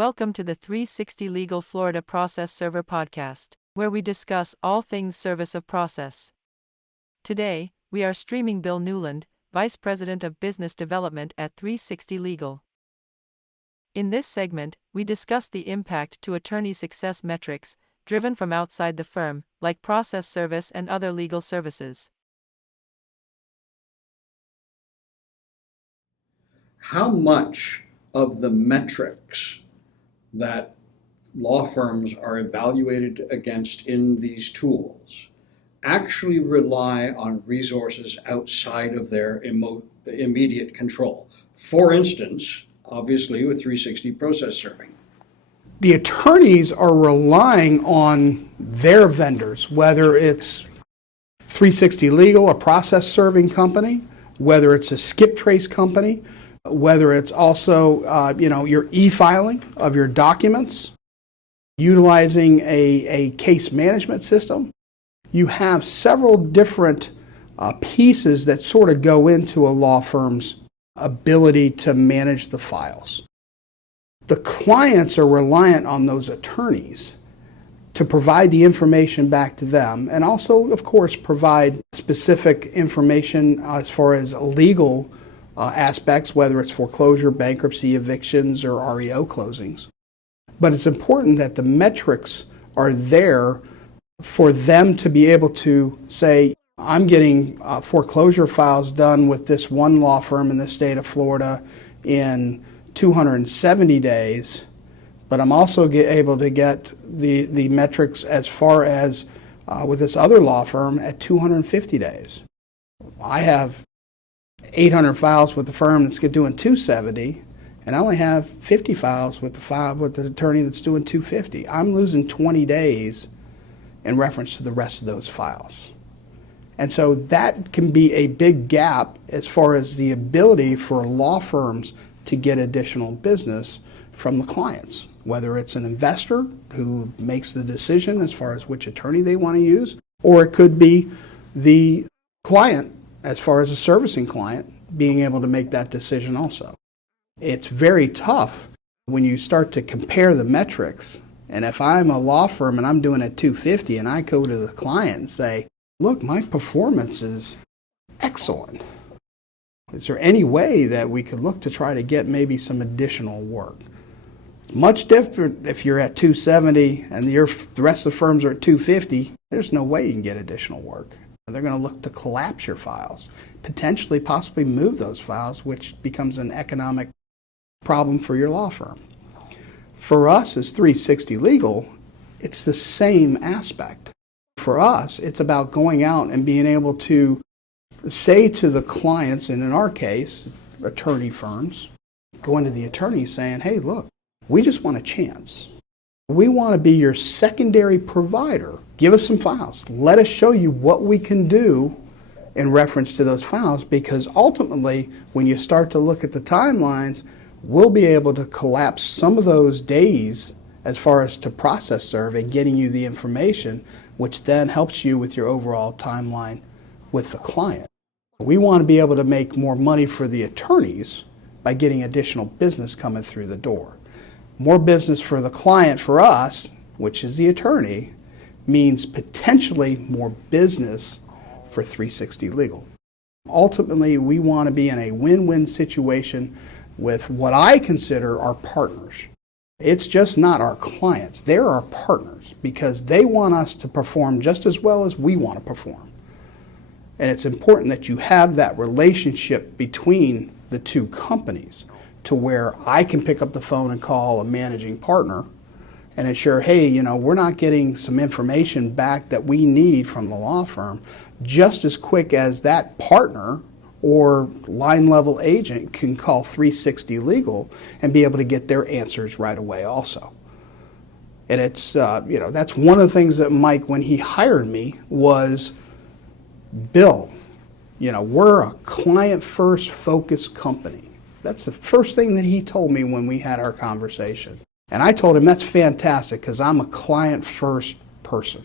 Welcome to the 360 Legal Florida Process Server podcast, where we discuss all things service of process. Today, we are streaming Bill Newland, Vice President of Business Development at 360 Legal. In this segment, we discuss the impact to attorney success metrics, driven from outside the firm, like process service and other legal services. How much of the metrics that law firms are evaluated against in these tools actually rely on resources outside of their immediate control? For instance, obviously with 360 process serving. The attorneys are relying on their vendors, whether it's 360 Legal, a process serving company, whether it's a skip trace company, whether it's also your e-filing of your documents, utilizing a case management system. You have several different pieces that sort of go into a law firm's ability to manage the files. The clients are reliant on those attorneys to provide the information back to them, and also, of course, provide specific information as far as legal aspects, whether it's foreclosure, bankruptcy, evictions, or REO closings. But it's important that the metrics are there for them to be able to say, I'm getting foreclosure files done with this one law firm in the state of Florida in 270 days, but I'm also able to get the metrics as far as with this other law firm at 250 days. I have 800 files with the firm that's doing 270, and I only have 50 files with the attorney that's doing 250. I'm losing 20 days in reference to the rest of those files. And so that can be a big gap as far as the ability for law firms to get additional business from the clients, whether it's an investor who makes the decision as far as which attorney they want to use, or it could be the client, as far as a servicing client, being able to make that decision also. It's very tough when you start to compare the metrics. And if I'm a law firm and I'm doing a 250 and I go to the client and say, look, my performance is excellent. Is there any way that we could look to try to get maybe some additional work? It's much different if you're at 270 and the rest of the firms are at 250. There's no way you can get additional work. They're going to look to collapse your files, potentially possibly move those files, which becomes an economic problem for your law firm. For us as 360 Legal, it's the same aspect. For us, it's about going out and being able to say to the clients, and in our case, attorney firms, going to the attorneys saying, hey, look, we just want a chance. We want to be your secondary provider. Give us some files. Let us show you what we can do in reference to those files, because ultimately, when you start to look at the timelines, we'll be able to collapse some of those days as far as to process serve and getting you the information, which then helps you with your overall timeline with the client. We want to be able to make more money for the attorneys by getting additional business coming through the door. More business for the client, for us, which is the attorney, means potentially more business for 360 Legal. Ultimately, we want to be in a win-win situation with what I consider our partners. It's just not our clients. They're our partners because they want us to perform just as well as we want to perform. And it's important that you have that relationship between the two companies, to where I can pick up the phone and call a managing partner and ensure, hey, we're not getting some information back that we need from the law firm just as quick as that partner or line level agent can call 360 Legal and be able to get their answers right away also. And it's, that's one of the things that Mike, when he hired me, was, Bill, we're a client first focused company. That's the first thing that he told me when we had our conversation. And I told him that's fantastic because I'm a client first person.